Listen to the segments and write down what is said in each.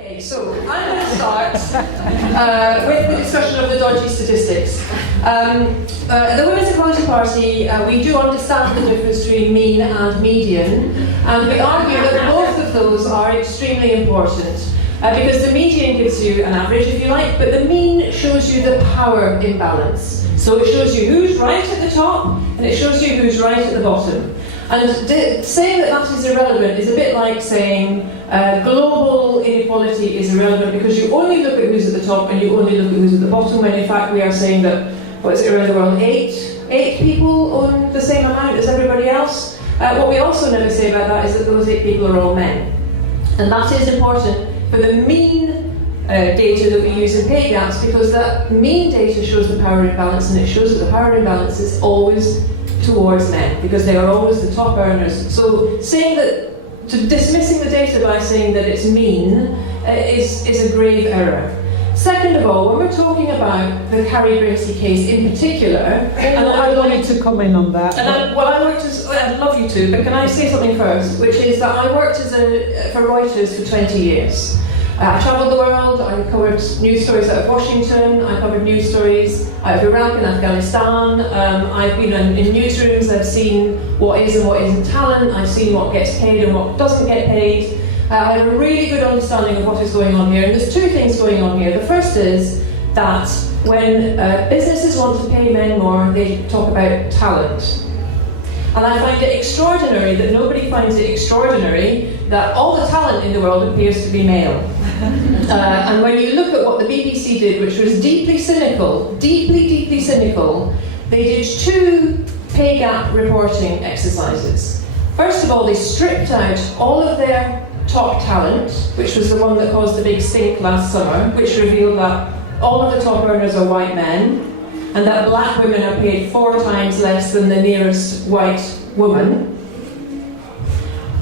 Okay, so I'm going to start with the discussion of the dodgy statistics. The Women's Equality Party, we do understand the difference between mean and median, and we argue that both of those are extremely important. Because the median gives you an average, if you like, but the mean shows you the power imbalance. So it shows you who's right at the top, and it shows you who's right at the bottom. And saying that that is irrelevant is a bit like saying global inequality is irrelevant because you only look at who's at the top and you only look at who's at the bottom, when in fact we are saying that, what is it around the world, eight people own the same amount as everybody else. What we also never say about that is that those 8 people are all men. And that is important for the mean data that we use in pay gaps, because that mean data shows the power imbalance, and it shows that the power imbalance is always towards men, because they are always the top earners. So saying that, dismissing the data by saying that it's mean is a grave error. Second of all, when we're talking about the Carrie Gracie case in particular, and I wanted to comment on that. And I'd love you to, but can I say something first, which is that I worked for Reuters for 20 years. I travelled the world, I covered news stories out of Washington, I covered news stories out of Iraq and Afghanistan. I've been in newsrooms, I've seen what is and what isn't talent, I've seen what gets paid and what doesn't get paid. I have a really good understanding of what is going on here, and there's 2 things going on here. The first is that when businesses want to pay men more, they talk about talent. And I find it extraordinary that nobody finds it extraordinary that all the talent in the world appears to be male. And when you look at what the BBC did, which was deeply cynical, deeply cynical, they did 2 pay gap reporting exercises. First of all, they stripped out all of their top talent, which was the one that caused the big stink last summer, which revealed that all of the top earners are white men, and that black women are paid 4 times less than the nearest white woman.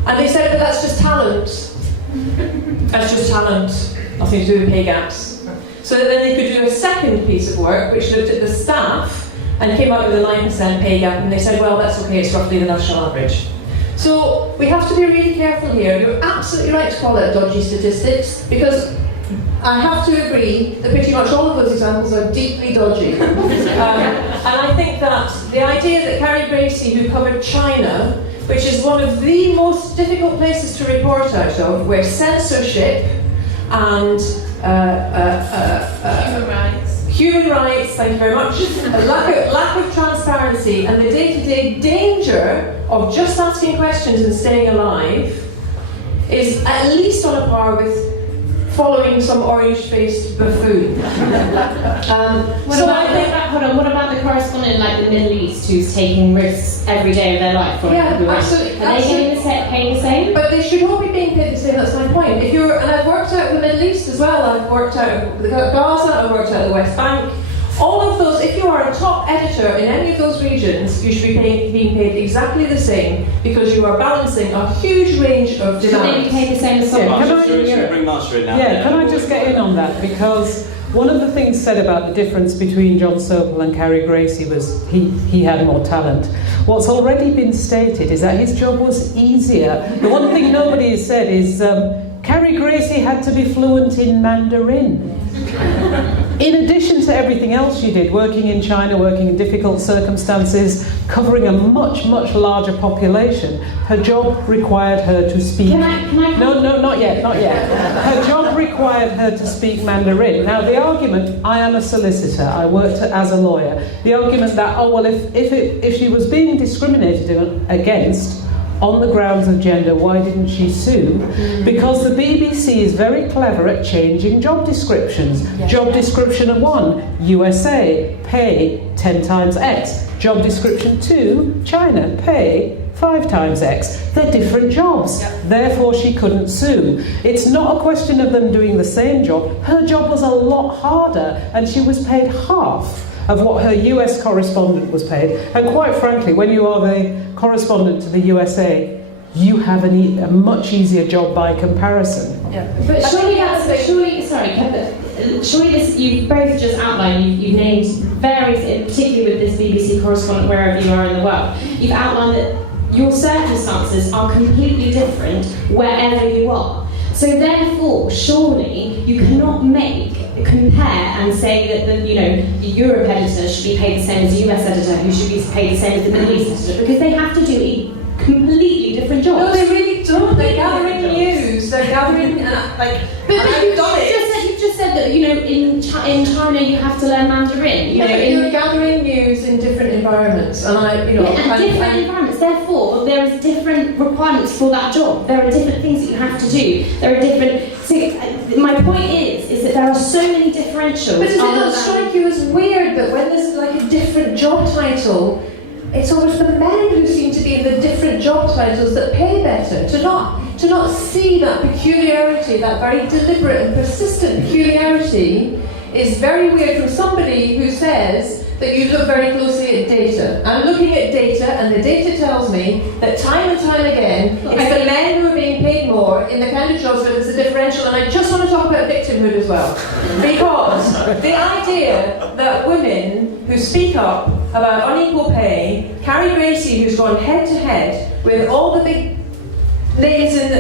And they said, but that's just talent. That's just talent, nothing to do with pay gaps. So then they could do a second piece of work which looked at the staff and came out with a 9% pay gap, and they said, well, that's okay, it's roughly the national average. So we have to be really careful here. You're absolutely right to call it dodgy statistics, because I have to agree that pretty much all of those examples are deeply dodgy. And I think that the idea that Carrie Gracie, who covered China, which is one of the most difficult places to report out of, where censorship and human rights, thank you very much, lack of transparency, and the day-to-day danger of just asking questions and staying alive is at least on a par with following some orange-faced buffoon. What about the correspondent like the Middle East who's taking risks every day of their life? Absolutely. Are they paying the same? But they should all be being paid the same, that's my point. And I've worked out the Middle East as well, I've worked out Gaza, I've worked out the West Bank. All of those, if you are a top editor in any of those regions, you should be being paid exactly the same, because you are balancing a huge range of demands. Should they be paid the same as someone? Can I just get in on that? Because one of the things said about the difference between John Sopel and Carrie Gracie was he had more talent. What's already been stated is that his job was easier. The one thing nobody has said is Carrie Gracie had to be fluent in Mandarin. In addition to everything else she did, working in China, working in difficult circumstances, covering a much larger population, her job required her to speak... No, not yet. Her job required her to speak Mandarin. Now, the argument, I am a solicitor, I worked as a lawyer, the argument that, oh, well, if she was being discriminated against on the grounds of gender, why didn't she sue? Because the BBC is very clever at changing job descriptions. Yes. Job description of 1, USA, pay 10 times X. Job description 2, China, pay 5 times X. They're different jobs. Yep. Therefore, she couldn't sue. It's not a question of them doing the same job. Her job was a lot harder, and she was paid half of what her US correspondent was paid. And quite frankly, when you are the correspondent to the USA, you have a much easier job by comparison. Yeah. But surely this, you've both just outlined, you've named various, particularly with this BBC correspondent wherever you are in the world, you've outlined that your circumstances are completely different wherever you are. So therefore, surely you cannot compare and say that the Europe editor should be paid the same as the US editor, who should be paid the same as the Middle East editor, because they have to do a completely different job. No, they really don't. They're gathering news. They're gathering You just said that in China you have to learn Mandarin. You're gathering news in different environments, and different environments. Therefore, there is different requirements for that job. There are different things that you have to do. There are different. My point is that there are so many differentials. But does it not strike you as weird that when there's like a different job title, it's always the men who seem to be in the different job titles that pay better? To not see that peculiarity, that very deliberate and persistent peculiarity, is very weird from somebody who says that you look very closely at data. I'm looking at data, and the data tells me that time and time again, it's the men who are being paid more in the kind of jobs where there's a differential. And I just want to talk about victimhood as well, because the idea that women who speak up about unequal pay, Carrie Gracie, who's gone head to head with all the big names in the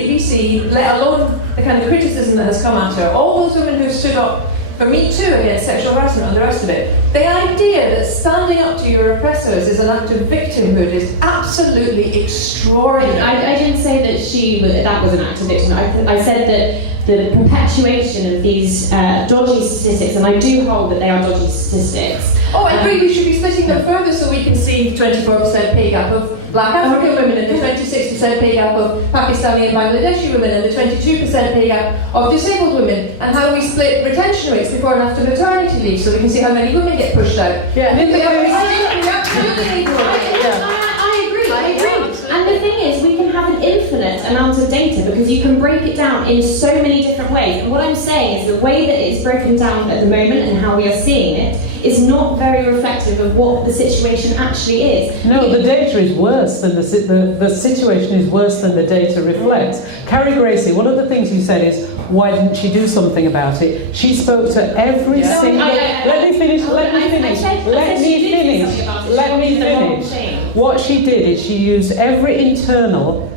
BBC, let alone the kind of criticism that has come at her, all those women who stood up for Me Too against sexual harassment and the rest of it, the idea that standing up to your oppressors is an act of victimhood is absolutely extraordinary. I didn't say that that was an act of victimhood. I said that the perpetuation of these dodgy statistics, and I do hold that they are dodgy statistics. Oh, I agree, we should be splitting them further so we can see 24% pay gap of Black African women and the 26% pay gap of Pakistani and Bangladeshi women and the 22% pay gap of disabled women, and how we split retention rates before and after maternity leave so we can see how many women get pushed out. Yeah. I agree. And the thing is, we can have an infinite amount of data because you can break it down in so many different ways. And what I'm saying is the way that it's broken down at the moment and how we are seeing it is not very reflective of what the situation actually is. No, the data is worse than the situation is worse than the data reflects. Carrie Gracie, one of the things you said is, why didn't she do something about it? She spoke to every single... Let me finish. What she did is she used every internal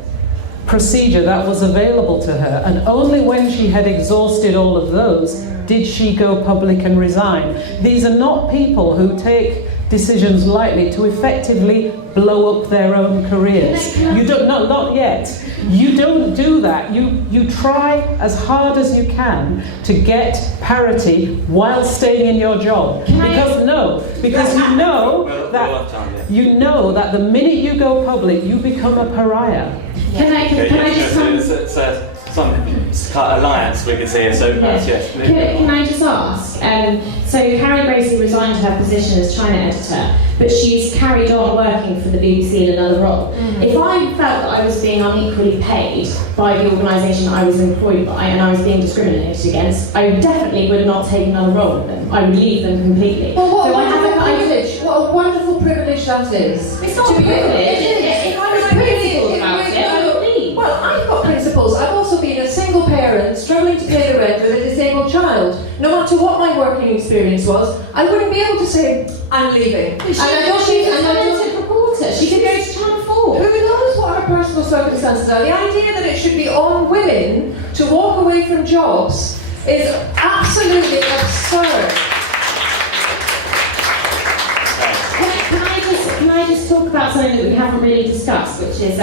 procedure that was available to her, and only when she had exhausted all of those did she go public and resign. These are not people who take decisions lightly to effectively blow up their own careers. You don't, not yet. You don't do that. You try as hard as you can to get parity while staying in your job. Because you know that the minute you go public, you become a pariah. Can I just some alliance we could say. So yes. Can I just ask? So Carrie Gracie resigned her position as China editor, but she's carried on working for the BBC in another role. Mm-hmm. If I felt that I was being unequally paid by the organisation that I was employed by and I was being discriminated against, I definitely would not take another role with them. I would leave them completely. Well, what a wonderful privilege that is. It's not a privilege. If I was principled about it, I would leave. Well, I've got principles. I've also been a single parent struggling to pay the rent with a disabled child. No matter what my working experience was, I wouldn't be able to say, I'm leaving. She's a talented reporter. She could go to Channel 4. Who knows what her personal circumstances are? The idea that it should be on women to walk away from jobs is absolutely absurd. Can I just talk about something that we haven't really discussed, which is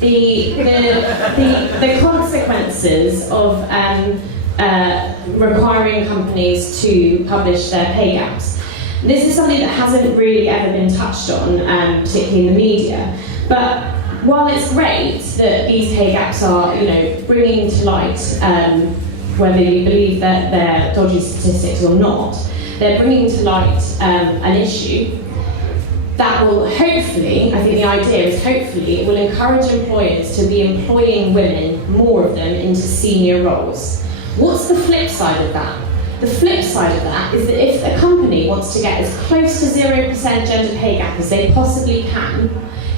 the consequences of requiring companies to publish their pay gaps. This is something that hasn't really ever been touched on, particularly in the media. But while it's great that these pay gaps are, bringing to light, whether you believe that they're dodgy statistics or not, they're bringing to light an issue that will hopefully, I think the idea is hopefully, it will encourage employers to be employing women, more of them, into senior roles. What's the flip side of that? The flip side of that is that if a company wants to get as close to 0% gender pay gap as they possibly can,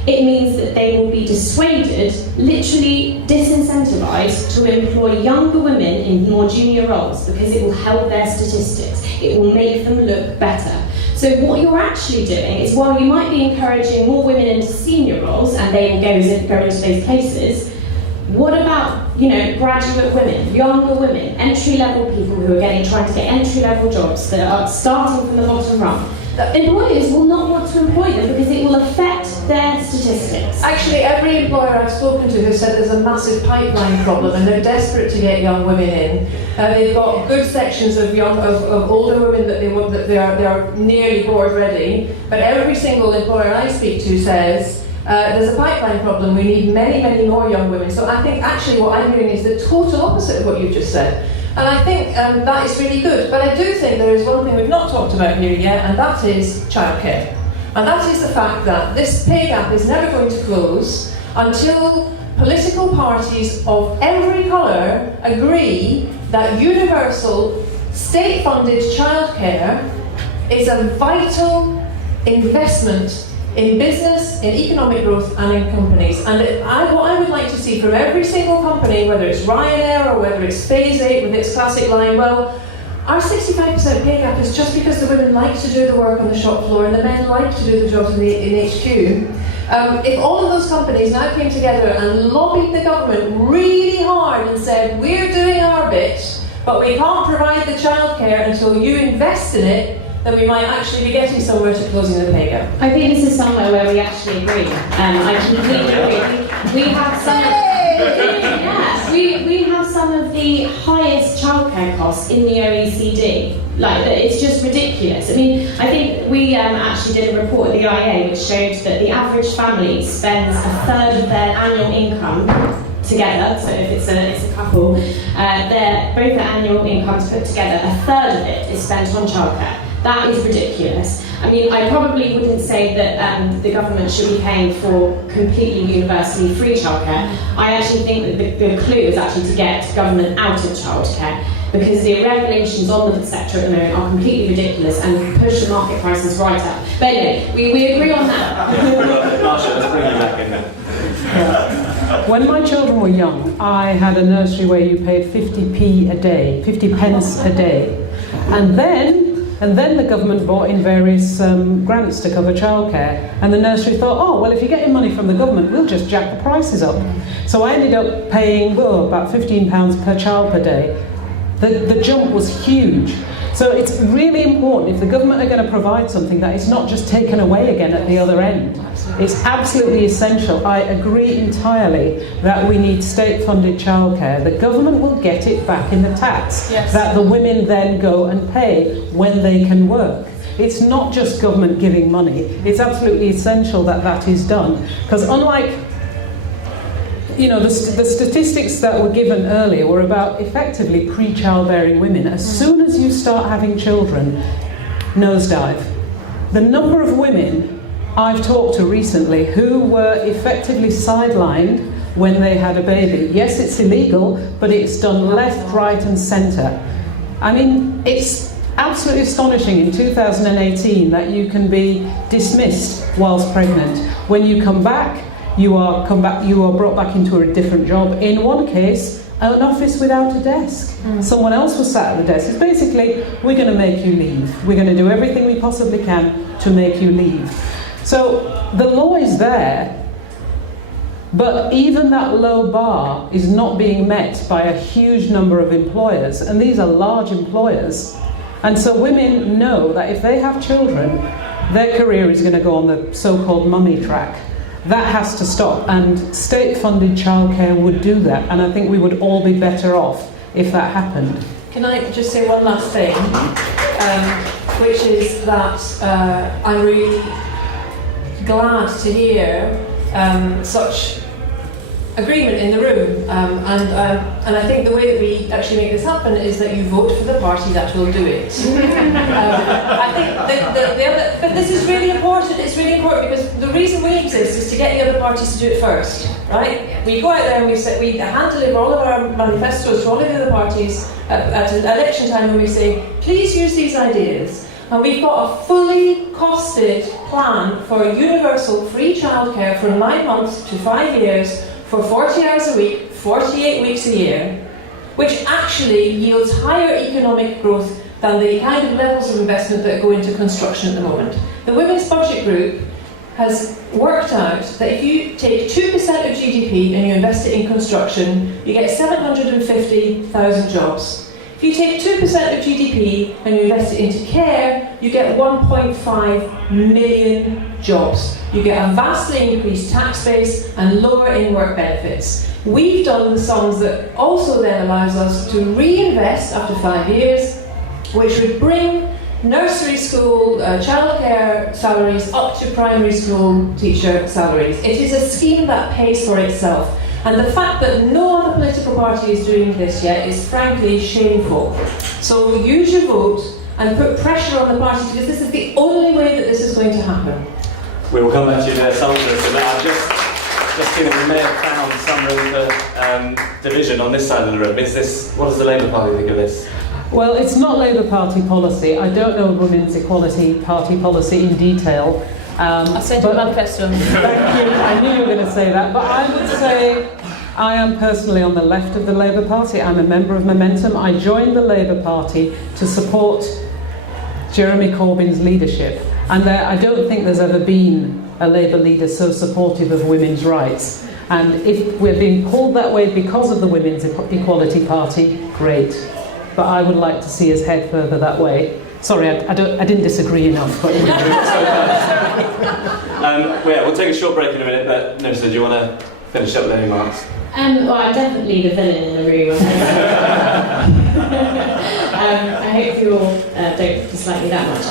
it means that they will be dissuaded, literally disincentivized, to employ younger women in more junior roles because it will help their statistics. It will make them look better. So what you're actually doing is, while you might be encouraging more women into senior roles and they will go into those places, What about, graduate women, younger women, entry-level people who are trying to get entry-level jobs that are starting from the bottom rung? Employers will not want to employ them because it will affect their statistics. Actually, every employer I've spoken to has said there's a massive pipeline problem and they're desperate to get young women in. They've got good sections of older women that they are nearly board ready, but every single employer I speak to says there's a pipeline problem. We need many, many more young women. So I think actually what I'm hearing is the total opposite of what you've just said. And I think that is really good. But I do think there is one thing we've not talked about here yet, and that is childcare. And that is the fact that this pay gap is never going to close until political parties of every colour agree that universal state-funded childcare is a vital investment in business, in economic growth and in companies. And what I would like to see from every single company, whether it's Ryanair or whether it's Phase 8 with its classic line, well, our 65% pay gap is just because the women like to do the work on the shop floor and the men like to do the jobs in HQ. If all of those companies now came together and lobbied the government really hard and said, we're doing our bit, but we can't provide the childcare until you invest in it, then we might actually be getting somewhere to closing the pay gap. I think this is somewhere where we actually agree. I completely agree. We have some. We have some of the highest childcare costs in the OECD. It's just ridiculous. I mean, I think we actually did a report at the IEA which showed that the average family spends a third of their annual income together. So if it's a couple, both their annual incomes put together, a third of it is spent on childcare. That is ridiculous. I mean, I probably wouldn't say that the government should be paying for completely universally free childcare. I actually think that the clue is actually to get government out of childcare, because the regulations on the sector at the moment are completely ridiculous and push the market prices right up. But anyway, we agree on that. Marsha, let's bring you back in there. When my children were young, I had a nursery where you paid 50p a day, 50 pence a day. And then the government brought in various grants to cover childcare, and the nursery thought, oh, well, if you're getting money from the government, we'll just jack the prices up. So I ended up paying, about £15 per child per day. The jump was huge. So it's really important, if the government are going to provide something, that it's not just taken away again at the other end. It's absolutely essential. I agree entirely that we need state-funded childcare. The government will get it back in the tax that the women then go and pay when they can work. It's not just government giving money. It's absolutely essential that that is done. Because unlike the statistics that were given earlier were about effectively pre-childbearing women. As soon as you start having children, nosedive. The number of women I've talked to recently who were effectively sidelined when they had a baby. Yes, it's illegal, but it's done left, right and centre. I mean, it's absolutely astonishing in 2018 that you can be dismissed whilst pregnant. When you come back, you are brought back into a different job. In one case, an office without a desk. Someone else was sat at the desk. It's basically, we're going to make you leave. We're going to do everything we possibly can to make you leave. So the law is there, but even that low bar is not being met by a huge number of employers, and these are large employers. And so women know that if they have children, their career is going to go on the so-called mummy track. That has to stop, and state-funded childcare would do that, and I think we would all be better off if that happened. Can I just say one last thing, which is that I'm really glad to hear such agreement in the room, and I think the way that we actually make this happen is that you vote for the party that will do it. I think the other, but this is really important. It's really important because the reason we exist is to get the other parties to do it first, right? We go out there and we hand deliver all of our manifestos to all of the other parties at election time, and we say, please use these ideas. And we've got a fully costed plan for universal free childcare from 9 months to 5 years for 40 hours a week, 48 weeks a year, which actually yields higher economic growth than the kind of levels of investment that go into construction at the moment. The Women's Budget Group has worked out that if you take 2% of GDP and you invest it in construction, you get 750,000 jobs. If you take 2% of GDP and you invest it into care, you get 1.5 million jobs. You get a vastly increased tax base and lower in-work benefits. We've done the sums that also then allows us to reinvest after 5 years, which would bring nursery school, childcare salaries up to primary school teacher salaries. It is a scheme that pays for itself. And the fact that no other political party is doing this yet is frankly shameful. So use your vote and put pressure on the party, because this is the only way that this is going to happen. We will come back to you there, some of this, but I've just seen that we may have found some room for division on this side of the room. What does the Labour Party think of this? Well, it's not Labour Party policy. I don't know Women's Equality Party policy in detail. I sent you a manifesto. Thank you. I knew you were going to say that. But I would say I am personally on the left of the Labour Party. I'm a member of Momentum. I joined the Labour Party to support Jeremy Corbyn's leadership. And I don't think there's ever been a Labour leader so supportive of women's rights. And if we're being pulled that way because of the Women's Equality Party, great. But I would like to see us head further that way. Sorry, I didn't disagree enough. But yeah, we'll take a short break in a minute, but Nessa, do you want to finish up with any remarks? Well, I'm definitely the villain in the room. I hope you all don't dislike me that much.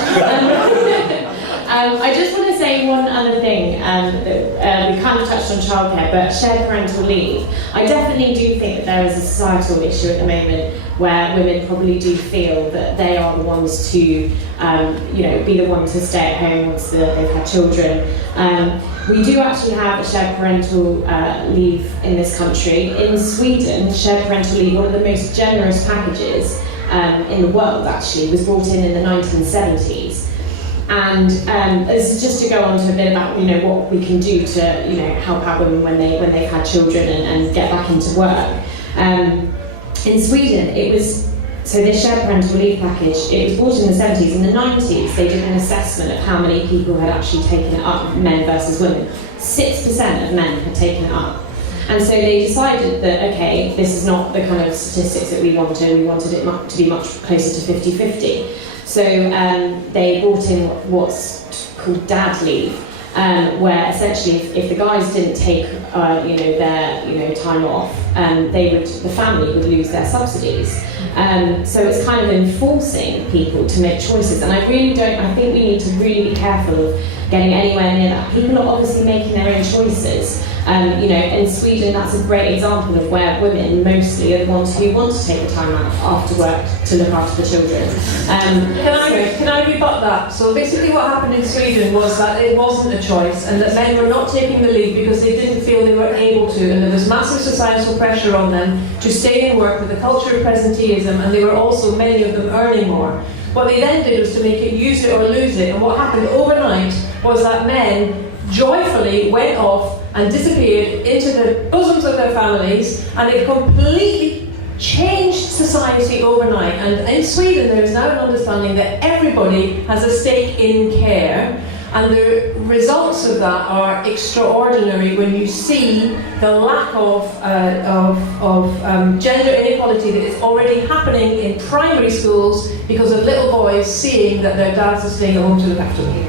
I just want to say one other thing. That we kind of touched on childcare, but shared parental leave. I definitely do think that there is a societal issue at the moment where women probably do feel that they are the ones to, be the ones to stay at home once they've had children. We do actually have a shared parental leave in this country. In Sweden, shared parental leave, one of the most generous packages in the world actually, was brought in the 1970s. And this is just to go on to a bit about what we can do to help out women when they've had children and get back into work. In Sweden, this shared parental leave package, it was brought in the 70s. In the 90s, they did an assessment of how many people had actually taken it up, men versus women. 6% of men had taken it up. And so they decided that, okay, this is not the kind of statistics that we wanted. We wanted it to be much closer to 50-50. So they brought in what's called dad leave, where essentially if the guys didn't take their time off, the family would lose their subsidies. So it's kind of enforcing people to make choices, and I think we need to really be careful of getting anywhere near that. People are obviously making their own choices. In Sweden, that's a great example of where women mostly are the ones who want to take the time out after work to look after the children. Can I rebut that? So basically what happened in Sweden was that it wasn't a choice, and that men were not taking the leave because they didn't feel they were able to, and there was massive societal pressure on them to stay in work with the culture of presenteeism, and they were also, many of them, earning more. What they then did was to make it use it or lose it, and what happened overnight was that men joyfully went off and disappeared into the bosoms of their families, and it completely changed society overnight. And in Sweden there is now an understanding that everybody has a stake in care, and the results of that are extraordinary when you see the lack of gender inequality that is already happening in primary schools because of little boys seeing that their dads are staying at home to look after them.